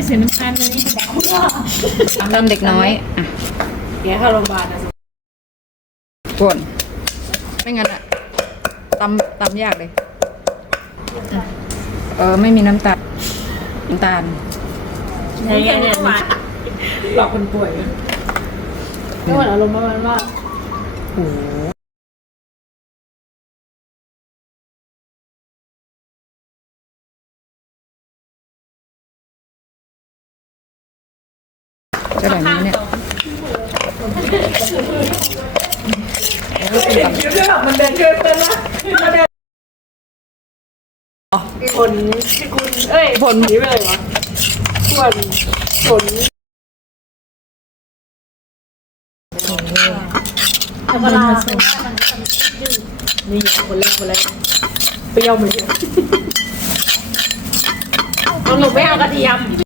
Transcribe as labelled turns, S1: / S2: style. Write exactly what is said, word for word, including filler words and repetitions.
S1: เสียน้ำตาลเลยบอกว่า
S2: ตำเด็กน้อยอ่ะ
S1: แกเข้าโรงพยาบาลนะ
S2: ป่นไม่งั้นอะตำตำยากเลยเออไม่มีน้ำตาลน้ำตาล
S1: เนี่ยเนี่ยเนี่ยหลอกคนป่วยไม่เหมือนอารมณ์ประมาณว่า
S2: โอ้โหจะได้ไหมเนี่ย
S1: มันเดินเกินไปละผลที่คุณเอ้ยผลหนีไปเลยวะส่วนผลธรรมดานี่คนแรกคนแรกเปรี้ยวเหมือนกันเอาหนูไม่เอากระเทียม